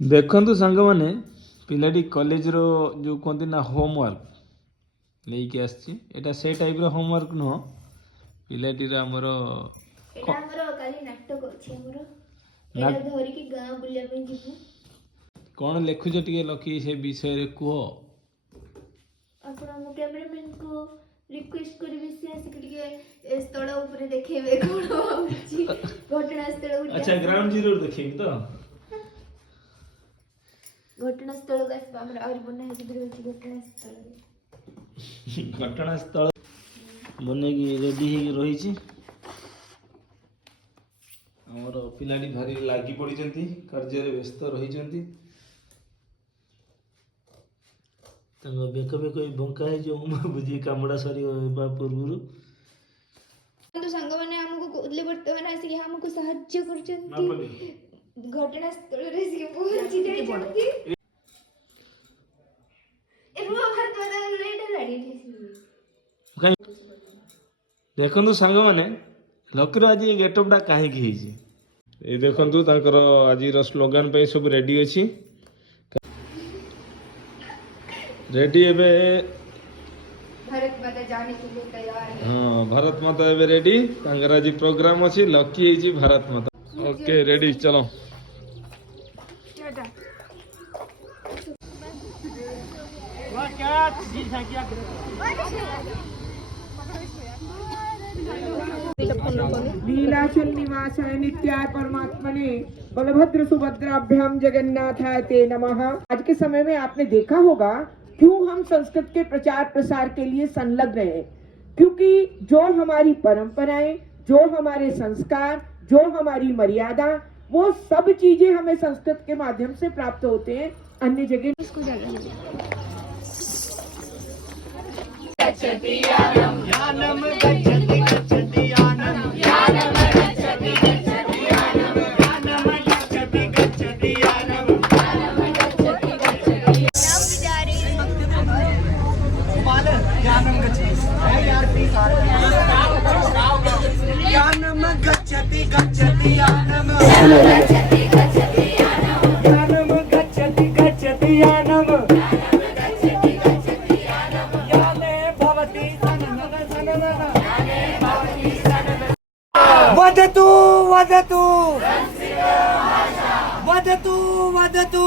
देखु सांग मैंने पिलाटी कॉलेज रो जो कहते ना होमवर्क लेके आसटा से टाइप रो होमवर्क नुह पिलाटी आमर एटा हमरो काली नाटक अछि हमरो ना एटा धरि की गां बुलिया पे जिवु कौन लिखुछ टिके लखी से विषय रे कुह आपण हम कैमरामैन को रिक्वेस्ट करबी से आसी टिके स्थल ऊपर देखेबे कोन होछि घटना स्थल ऊपर अच्छा ग्राउंड जीरो देखेबी तो घटना स्थल का हमरा और बना है कि घटना स्थल घटना स्थल बने की रेडी हे रही छी हमर पिलाटी भारी लागी पड़ी जंती कार्य रे व्यस्त रही जंती तंग बेक बेक बंका है जो बुझी कामड़ा सरी बा पूर्वरु तो संग माने हमको कोदले वर्तमान आसी हमको सहाय्य करचंती घटना स्थल रे से पहुंची जाई जंती एरु भारत वाला लेट रेडी देखु सांग मैंने लकीर आज गेटअपटा कहीं ये देखु तांकर आज स्लोगान पे सब रेडी अच्छी रेडी एबे भारत माता जाने के लिए तैयार है हाँ भारत माता एबे रेडी तांकर आज प्रोग्राम अच्छी लकी है भारत माता ओके रेडी चलो लीलाचल निवासाय नित्याय परमात्मने बलभद्र सुभद्राभ्याम जगन्नाथाय ते नमः। आज के समय में आपने देखा होगा क्यों हम संस्कृत के प्रचार प्रसार के लिए संलग्न हैं, क्योंकि जो हमारी परंपराएं, जो हमारे संस्कार, जो हमारी मर्यादा, वो सब चीजें हमें संस्कृत के माध्यम से प्राप्त होते हैं, अन्य जगह इसको गच्छति गच्छति यानम यानम गच्छति गच्छति यानम याने भवति सननन सननन वदतु वदतु वदतु वदतु